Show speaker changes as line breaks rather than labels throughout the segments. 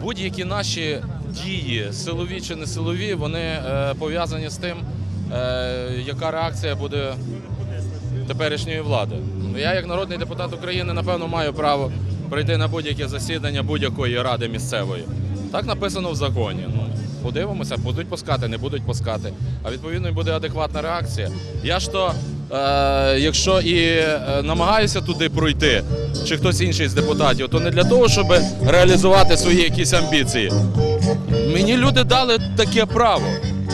будь-які наші дії, силові чи не силові, вони е, пов'язані з тим, е, яка реакція буде теперішньої влади. Я, як народний депутат України, напевно, маю право прийти на будь-яке засідання будь-якої ради місцевої. Так написано в законі. Ну, подивимося, будуть пускати, не будуть пускати. А відповідно буде адекватна реакція. Я ж то, якщо і е, намагаюся туди пройти, чи хтось інший з депутатів, то не для того, щоб реалізувати свої якісь амбіції. Мені люди дали таке право.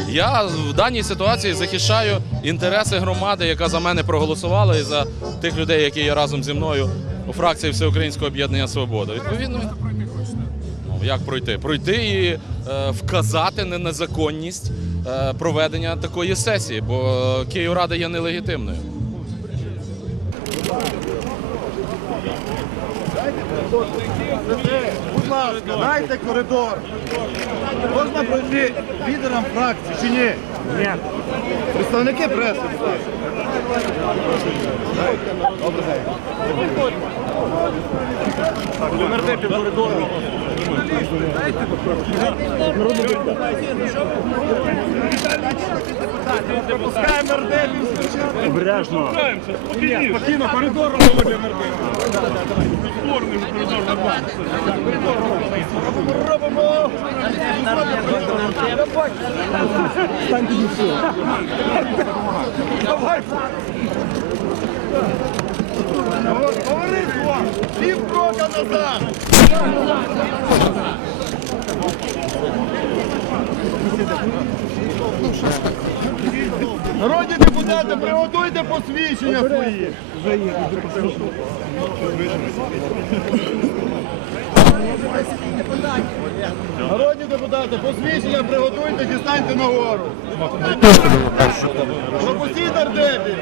Я в даній ситуації захищаю інтереси громади, яка за мене проголосувала, і за тих людей, які є разом зі мною у фракції Всеукраїнського об'єднання Свобода. Відповідно, ну, як пройти? Пройти і е, вказати на незаконність е, проведення такої сесії, бо Київрада є нелегітимною.
Будь ласка, дайте коридор. Можна пройти лідерам фракції чи ні? Ні. Представники преси, будь ласка. Добрий день. Пропускаємо нардепів.
Обережно.
Спокійно, коридором для Робимо. Давай. Товариство, пів крока назад. Народні депутати, приготуйте посвідчення свої. Народні депутати, посвідчення приготуйте, дістаньте нагору. Пропустіть нардепів.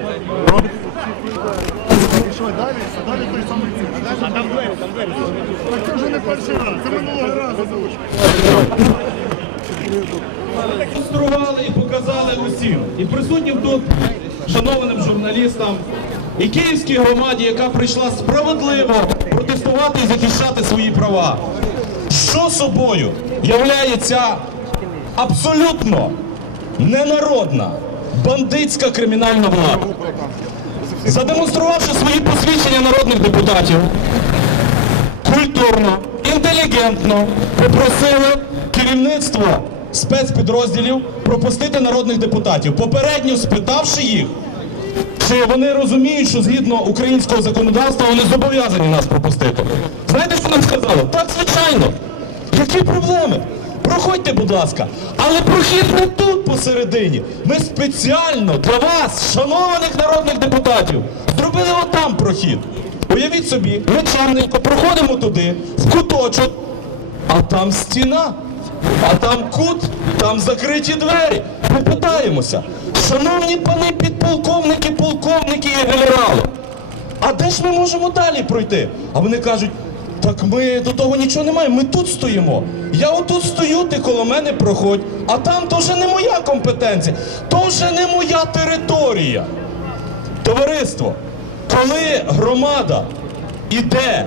Що, далі? Далі той самий А там двері, там двері. Так це вже не перший раз, це минулого разу
демонстрували і показали усім. І присутнім тут шанованим журналістам і київській громаді, яка прийшла справедливо протестувати і захищати свої права. Що собою являється абсолютно ненародна бандитська кримінальна влада. Задемонструвавши свої посвідчення народних депутатів, культурно, інтелігентно попросили керівництво спецпідрозділів пропустити народних депутатів, попередньо спитавши їх, чи вони розуміють, що згідно українського законодавства вони зобов'язані нас пропустити. Знаєте, що нам сказали? Так, звичайно. Які проблеми? Проходьте, будь ласка, але прохід не тут посередині. Ми спеціально для вас, шанованих народних депутатів, зробили отам прохід. Уявіть собі, ми чемненько проходимо туди, в куточок, а там стіна, а там кут, там закриті двері. Ми питаємося, шановні пани підполковники, полковники і генерали, а де ж ми можемо далі пройти? А вони кажуть, так ми до того нічого не маємо, ми тут стоїмо. Я отут стою, ти коло мене проходь, а там то вже не моя компетенція, то вже не моя територія. Товариство, коли громада іде,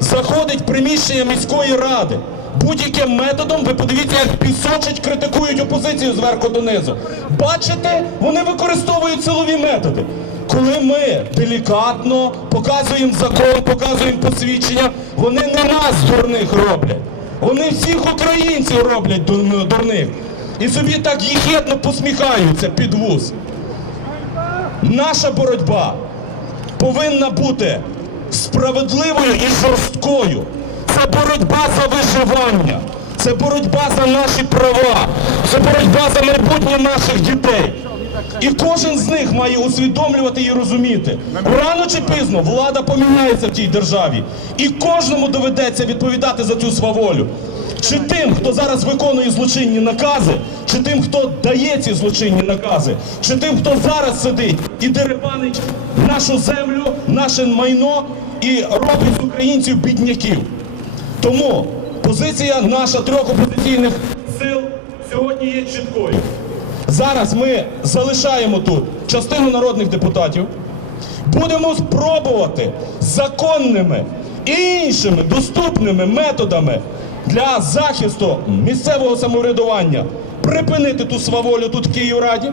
заходить в приміщення міської ради, будь-яким методом, ви подивіться, як пісочать, критикують опозицію зверху донизу. Бачите, вони використовують силові методи. Коли ми делікатно показуємо закон, показуємо посвідчення, вони не нас дурних роблять. Вони всіх українців роблять дурних. І собі так їхетно посміхаються під вуз. Наша боротьба повинна бути справедливою і жорсткою. Це боротьба за виживання, це боротьба за наші права, це боротьба за майбутнє наших дітей. І кожен з них має усвідомлювати і розуміти. Рано чи пізно влада поміняється в тій державі, і кожному доведеться відповідати за цю сваволю. Чи тим, хто зараз виконує злочинні накази, чи тим, хто дає ці злочинні накази, чи тим, хто зараз сидить і деребанить нашу землю, наше майно і робить з українців бідняків. Тому позиція наша трьох опозиційних сил сьогодні є чіткою. Зараз ми залишаємо тут частину народних депутатів, будемо спробувати законними іншими доступними методами для захисту місцевого самоврядування припинити ту сваволю тут в Київраді.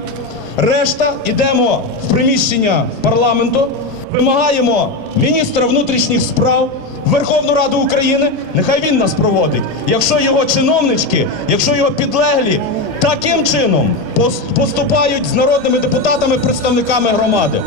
Решта йдемо в приміщення парламенту, вимагаємо міністра внутрішніх справ Верховну Раду України. Нехай він нас проводить. Якщо його чиновнички, якщо його підлеглі таким чином поступають з народними депутатами, представниками громади.